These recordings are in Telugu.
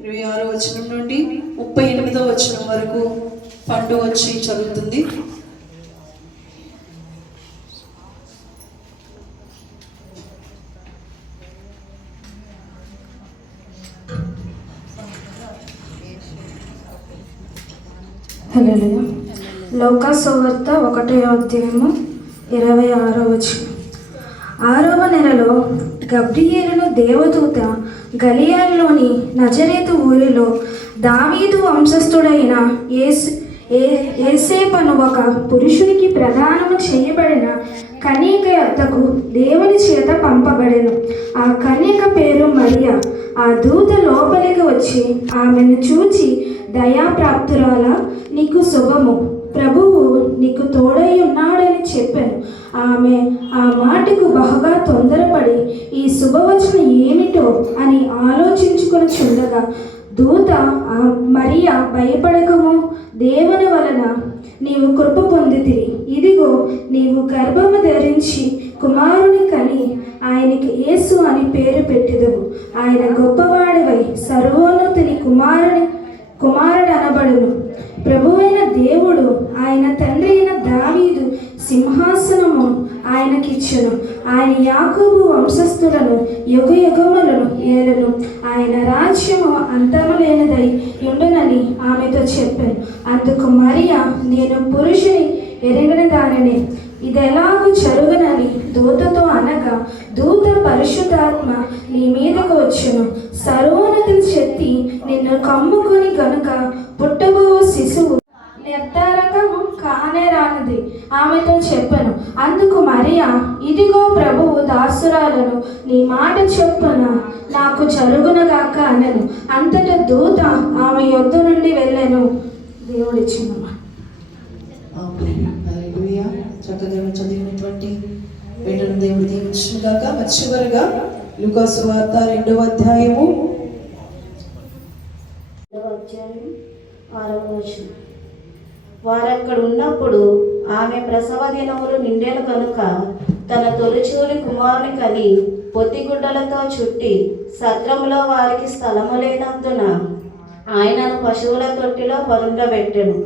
ఇరవై ఆరో వచనం నుండి ముప్పై ఎనిమిదో వచనం వరకు పండు వచ్చి చదువుతుంది. లోకా సువార్త ఒకటో అధ్యాయము ఇరవై ఆరో వచనం. ఆరవ నెలలో గబ్రియేలును దేవదూత గలియాల్లోని నజరేతు ఊరిలో దావీదు వంశస్థుడైన ఏసు ఏ- ఏసేపను ఒక పురుషునికి ప్రదానము చేయబడిన కన్యక యొద్దకు దేవుని చేత పంపబడెను. ఆ కన్యక పేరు మరియా. ఆ దూత లోపలికి వచ్చి ఆమెను చూచి దయాప్రాప్తురాల నీకు శుభము. ప్రభువు నీకు తోడై ఉన్నాడు చెప్పాను. ఆమె ఆ మాటకు బాగా తొందరపడి ఈ శుభవచనం ఏమిటో? అని ఆలోచించుకొని చూడగా దూత మరియా భయపడకము. దేవుని వలన నీవు కృప పొందితివి. ఇదిగో నీవు గర్భము ధరించి కుమారుని కని ఆయనకి యేసు అని పేరు పెట్టెదవు. ఆయన గొప్పవాడివై సర్వోన్నతుని కుమారుని కుమారుడు అనబడును ప్రభువైన దేవుడు ఆయన తండ్రి అయిన దావీదు సింహాసనము ఆయనకిచ్చును. ఆయన యాకోబు వంశస్థులను యుగ యుగములను ఏలను. ఆయన రాజ్యము అంతములేనిదై ఉండునని ఆమెతో చెప్పాను. అందుకు మరియా నేను పురుషుని ఎరిగిన దానిని ఇదెలాగూ జరుగునని దూతతో అనగా దూత పరిశుద్ధాత్మ నీ మీదకు వచ్చును. సర్వోన్నతి శక్తి నిన్ను కమ్ముకొని కనుక పుట్టబో శిశువు. నిర్ధారకము కానే రానిది. ఆమెతో చెప్పను. అందుకు మరియా ఇదిగో ప్రభువు దాసురాలను నీ మాట చొప్పున నాకు జరుగునగాక అనను. అంతట దూత ఆమె యొద్ద నుండి వెళ్ళను. దేవుడిచ్చిన చక్కగా చదివినటువంటి దేవుడు దీవించిన చివరిగా లుకాసు వార్త రెండవ అధ్యాయము రెండవ అధ్యాయం ఆరవ వచనం వారక్కడ ఉన్నప్పుడు ఆమె ప్రసవ దినములు నిండెను కనుక తన తొలిచూలి కుమారుని కని పొత్తిగుడ్డలతో చుట్టి సత్రములో వారికి స్థలము లేనందున ఆయనను పశువుల తొట్టిలో పరుండబెట్టెను.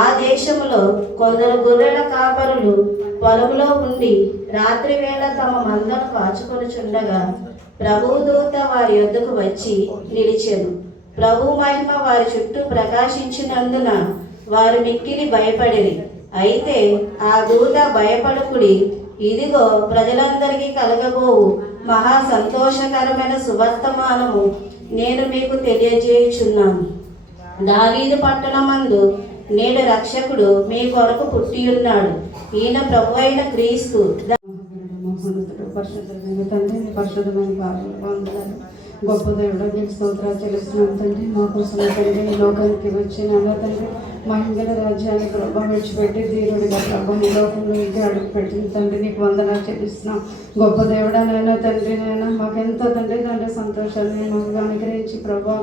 ఆ దేశంలో కొందరు గొర్రెల కాపరులు పొలంలో ఉండి రాత్రి వేళ తమ మందను కాచుకొనుచుండగా ప్రభుదూత వారి యొద్దకు వచ్చి నిలిచెను. ప్రభు మహిమ వారి చుట్టూ ప్రకాశించినందున వారు మిక్కిలి భయపడిరి. అయితే ఆ దూత భయపడకుడి ఇదిగో ప్రజలందరికీ కలగబోవు. మహా సంతోషకరమైన సువర్తమానము నేను మీకు తెలియజేయుచున్నాను. దావీదు పట్టణమందు నేడు రక్షకుడు మీ కొరకు పుట్టియున్నాడు. ఈయన ప్రభు అయిన క్రీస్తు. పరిశుద్ధమైన తండ్రి పరిశుద్ధమైన వందనాలు గొప్ప దేవుడు మీకు స్తోత్రాలు చెల్లిస్తున్నాను తండ్రి. మా కోసం తండ్రి లోకానికి వచ్చిన తండ్రి. మహిళల రాజ్యాన్ని ప్రభావం విడిచిపెట్టి దీనుడిగా ప్రభావం ఈ లోకంలో ఇంకా అడుగు పెట్టిన తండ్రి నీకు వందనాలు చెల్లిస్తున్నాం. గొప్ప దేవుడనైనా తండ్రినైనా మాకెంతో తండ్రి తండ్రి సంతోషాన్ని మాకు అనుగ్రహించి ప్రభా.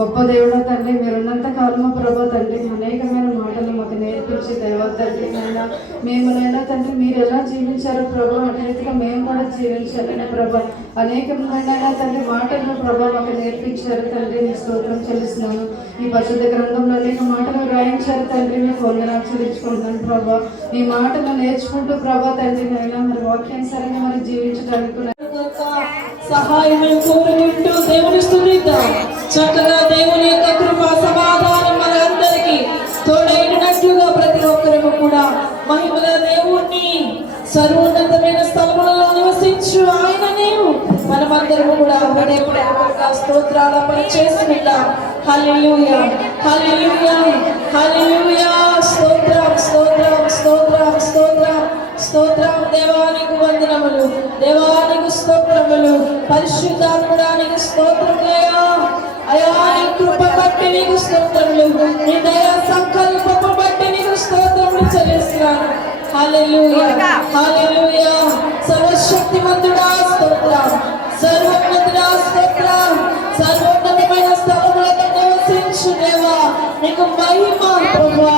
గొప్ప దేవుడ తండ్రి మీరున్నంత కాలము ప్రభా తండ్రి అనేకమైన మాటలు మాకు నేర్పించి దేవ తండ్రి నైనా మేమునైనా తండ్రి మీరు ఎలా జీవించారో ప్రభా అటు రీతిగా మేము కూడా జీవించాలనే ప్రభా. అనేకమైన తండ్రి మాటలను ప్రభా మాకు నేర్పించారు. తండ్రి నీ స్తోత్రం చెల్లిస్తున్నాను ఈ పరిశుద్ధ గ్రంథంలో అనేక మాటలు రాయించారు తండ్రి మీకు వందనాలు చెల్లించుకుంటున్నాను ప్రభా. నీ మాటలు నేర్చుకుంటూ ప్రభా తండ్రి నైనా మరి వాక్యానుసారంగా మరి జీవించడానికి సహాయం కోరుకుంటూ దేవుని స్థుతిద్దాం చక్కగా దేవుని యొక్క కృప సమాధానం మన మనందరికీ తోడైనట్లుగా ప్రతి ఒక్కరికి కూడా. మహిమగా దేవుణ్ణి సర్వోన్నతమైన స్థలములలో మనమందరము కూడా హృదయపూర్వకంగా స్తోత్రాల పని చేసుకుందాం హల్లెలూయా హల్లెలూయా హల్లెలూయా. స్తోత్రం స్తోత్రం స్తోత్రం స్తోత్రం స్తోత్రం. దేవానికి వందనములు దేవానికి స్తోత్రములు. పరిశుద్ధాత్మడానికి స్తోత్రములయ్యా. అయా నీ కృప బట్టి నీకు స్తోత్రములు. నీ దయా సంకల్పము బట్టి నీకు స్తోత్రములు చెల్లిస్తున్నాను. హల్లెలూయా హల్లెలూయా. సర్వశక్తిమంతుడా స్తోత్రం. సర్వోన్నతుడా స్తోత్రం సర్వోన్నతమైన స్థలములలో నివసించు దేవా నీకు మహిమ ప్రభువా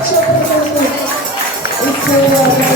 It's you.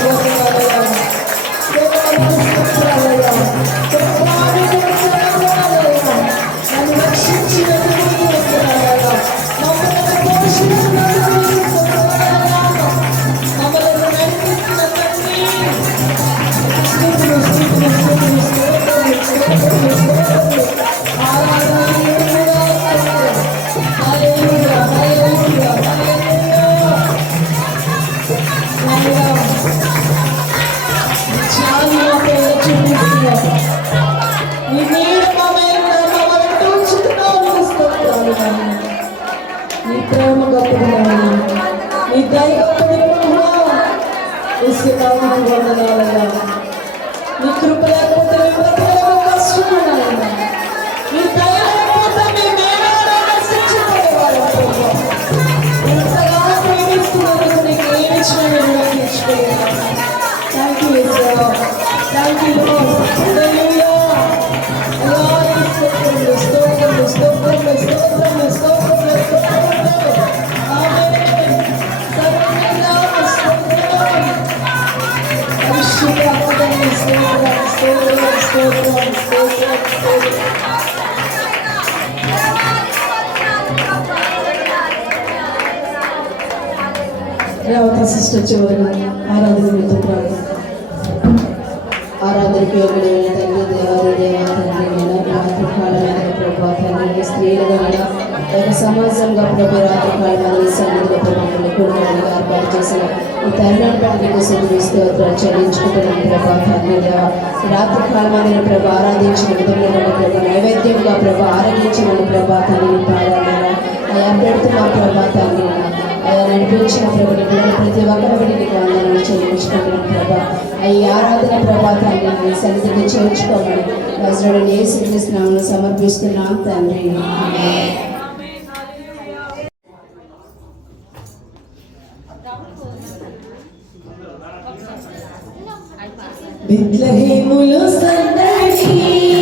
cama, gata de mamãe. Me dá e gata de mamãe. Esse que tá indo da na hora. Me trupa e aponta me bota e leva o cachorro na hora. Me dá e aponta me meia hora da sete meia não povo. lá galera foi me estudando com ninguém, ele tinha menina aqui de espelho. Thank you, Israel. Thank you, Lord. Hallelujah. Lord, it's good for me. It's good for me. It's good for me. It's good for me. It's good for me. Revata sister చివరిగా ఆరాధన ఆరాధనకి యోగ్యమైన తండ్రి దేవాది దేవాది ఒక సమాజంగా ప్రభు రాత్రి కాలమైన సన్నిధిలో మమ్మల్ని కుటుంబాన్ని ఏర్పాటు చేసిన ఈ తరుణాన్ని బట్టి కోసం శుద్ధి స్తోత్రాలు చెల్లించుకుంటున్నాను ప్రభా తండ్రి దేవా రాత్రి కాలమైన ప్రభు ఆరాధించిన విధంగా ప్రభు నైవేద్యంగా ప్రభు ఆరాధించిన ప్రభా తండ్రి పాడాలన్నా అయా పెడుతున్నా ప్రభా తండ్రి అయ్యా నడిపించిన ప్రభు ప్రతి ఒక్కరికి బట్టి నీకు వందనాలు చెల్లించుకుంటున్నాను ప్రభా. ఈ ఆరాధన ప్రభాతాన్ని నీ సన్నిధికి చేర్చుకోమని. వజ్రుడు ఏ సిద్ధిస్తున్నామని సమర్పిస్తున్నాం తండ్రి. ఆమేన్. బెత్లెహేములో సందడి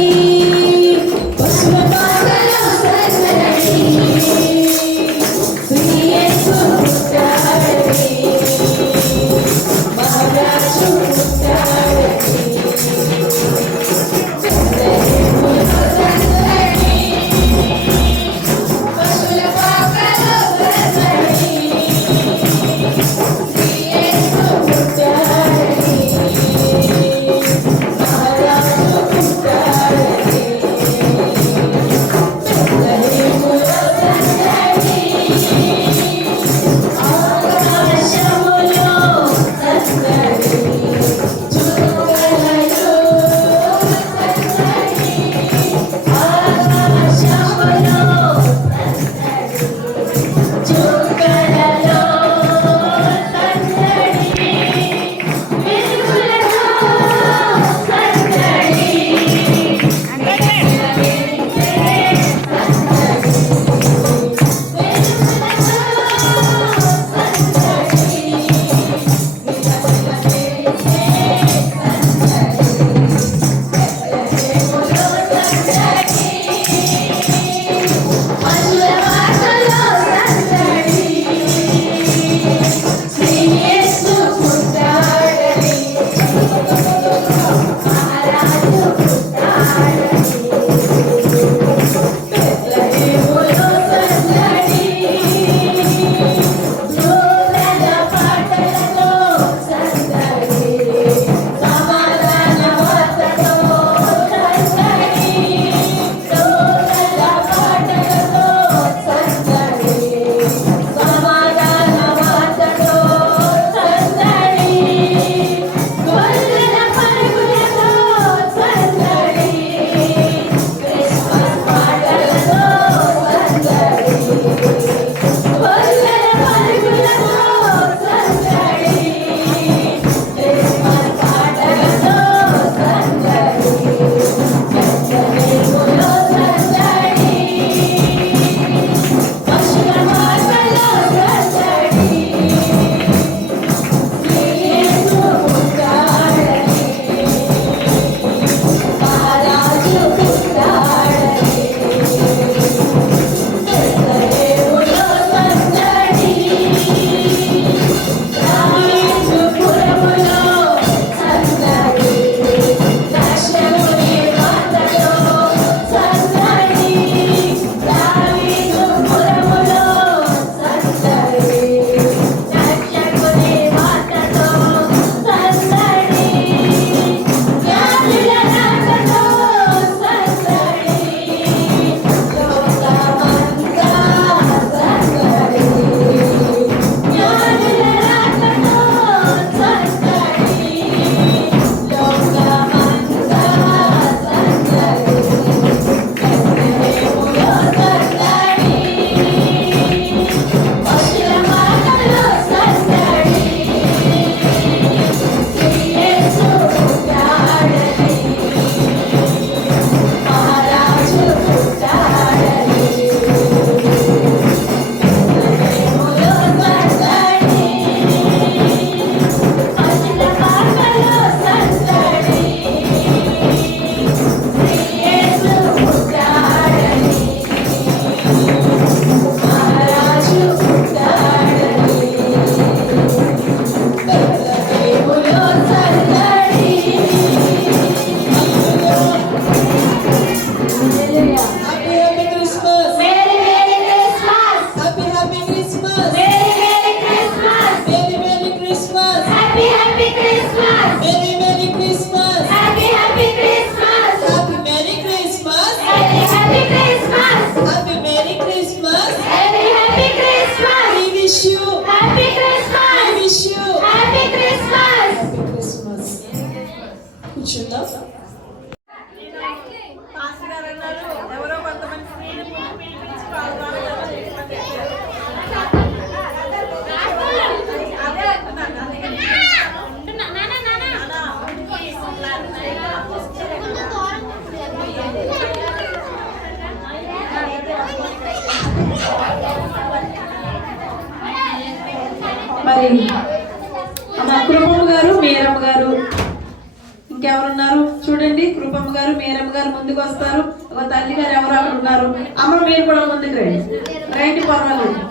వస్తారు. ఒక తల్లి గారు ఎవరు అక్కడ ఉన్నారు? అమ్మ మీరు కూడా ముందుకు రండి. రండి పర్వాలేదు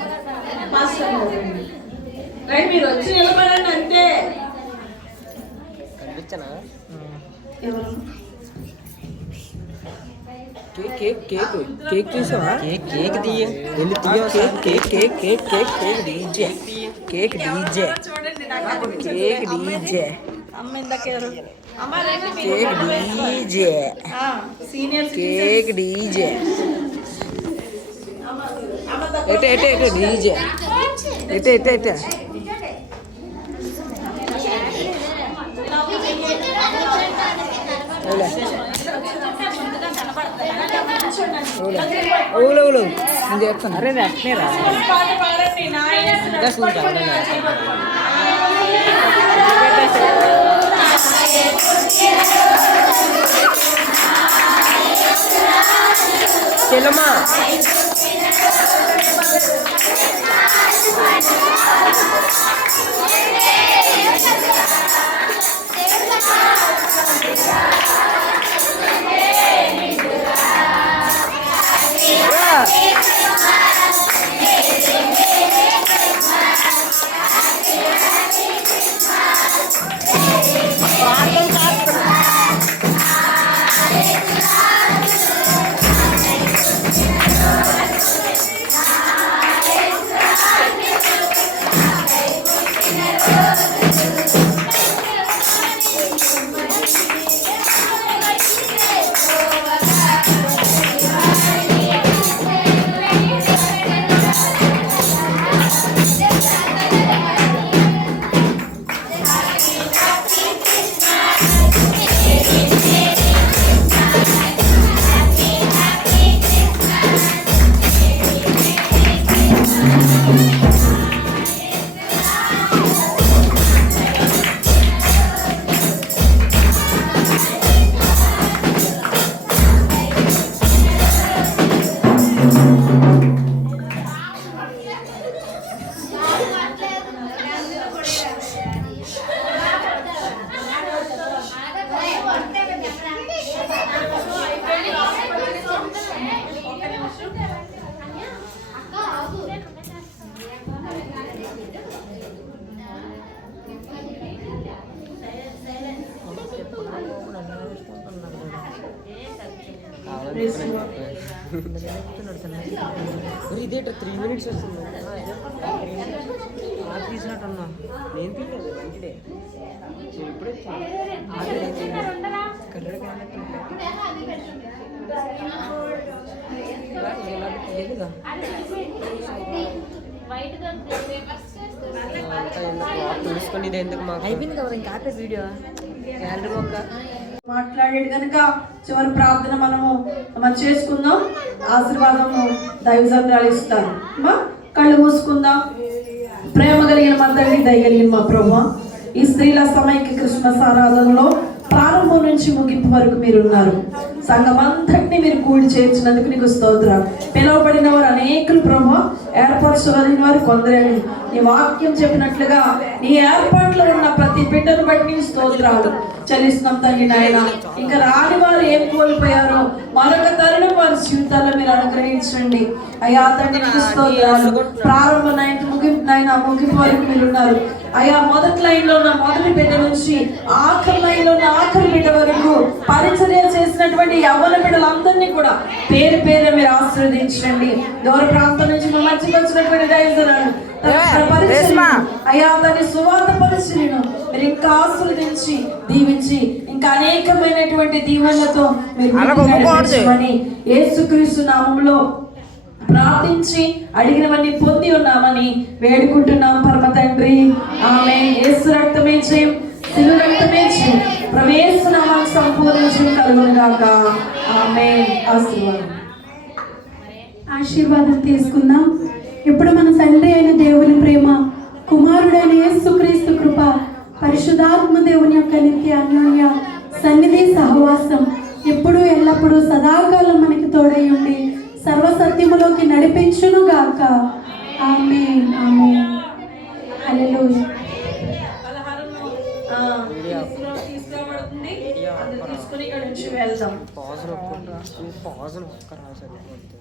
మాస్టర్ రండి. మీరు వచ్చి నిలబడండి అంతే. కేక్ కేక్ కేక్ తీసావా కేక్ కేక్ తీయ. వెళ్ళి తీయ cake cake cake cake cake DJ. Cake DJ. Cake DJ. cake DJ senior cake DJ ఎటే ఎటే ఎటే DJ ఎటే ఎటే ఎటే ఊలో ఊలో నేను చెప్తాను అరే అట్నే రా చూద్దాం చెల్లమ్మా. తెలుసుకోండి ఇది ఎందుకు మాకు? అయిపోయింది కదా ఇంకా ఆపే వీడియో. గ్యాలరీ మాట్లాడాడు కనుక చివరి ప్రార్థన మనము మనం చేసుకుందాం. ఆశీర్వాదము దైవజంధ్రాలు ఇస్తారు కళ్ళు మూసుకుందాం. ప్రేమ కలిగిన మా తండ్రి దయగలిగిన మా ప్రభు ఈ స్త్రీల సమైక్య క్రిస్మస్ ఆరాధనలో ప్రారంభం నుంచి ముగింపు వరకు మీరు సంఘమంతటిని సంఘం మీరు కూడి చేర్చినందుకు నీకు స్తోత్రం. పిలువబడిన వారు అనేకులు ప్రభు ఏర్పరచబడిన వారు కొందరని నీ వాక్యం చెప్పినట్లుగా నీ ఏర్పాట్లో ఉన్న ప్రతి బిడ్డను బట్టి నీకు స్తోత్రాలు చెల్లిస్తున్నాం తండ్రి నాయన. ఇంకా రాని వారు ఏం కోల్పోయారో మరొక తరుణం వారి జీవితాల్లో మీరు అనుగ్రహించండి. అయ్యా తండ్రి స్తోత్రాలు. ప్రారంభ నైన్ ముగింపు నాయన ముగింపు వరకు మీరున్నారు అయ్యా మొదటి లైన్లో ఉన్న మొదటి బిడ్డ నుంచి ఆఖరి లైన్లో ఉన్న ఆఖరి బిడ్డ వరకు పరిచర్య చేసినటువంటి యవ్వన బిడ్డలందరినీ కూడా పేరు పేరు మీరు ఆశీర్వదించండి. దూర ప్రాంతం నుంచి మా మధ్యకి వచ్చినటువంటి దైవజనాలు అయ్యా దాని సువార్త పరిచర్యను మీరు ఇంకా ఆశీర్వదించి దీవించి ఇంకా అనేకమైనటువంటి దీవెనలతో మీరు యేసుక్రీస్తు నామంలో ప్రార్థించి అడిగినవన్నీ పొంది ఉన్నామని వేడుకుంటున్నాం పరమ తండ్రి. ఆమె యేసు రక్తమే చేయం సిలు రక్తమే చేయం ప్రవేశనామాలు సంపూర్ణ కలుగును ఆమె ఆశీర్వాదం. ఆశీర్వాదం తీసుకుందాం. ఇప్పుడు మన తండ్రి అయిన దేవుని ప్రేమ కుమారుడైన యేసుక్రీస్తు కృప పరిశుధాత్మ దేవుని యొక్క నిత్య అన్యోన్య సన్నిధి సహవాసం ఎప్పుడు ఎల్లప్పుడూ సదాకాలం మనకి తోడై ఉండి సర్వసత్యములోకి నడిపించును గాక ఆమె ఆమె అది తీసుకుని ఇక్కడ నుంచి వెళ్దాం. పాజులు ఒక్కరా పాజులు ఒక్కరా సరిపోతుంది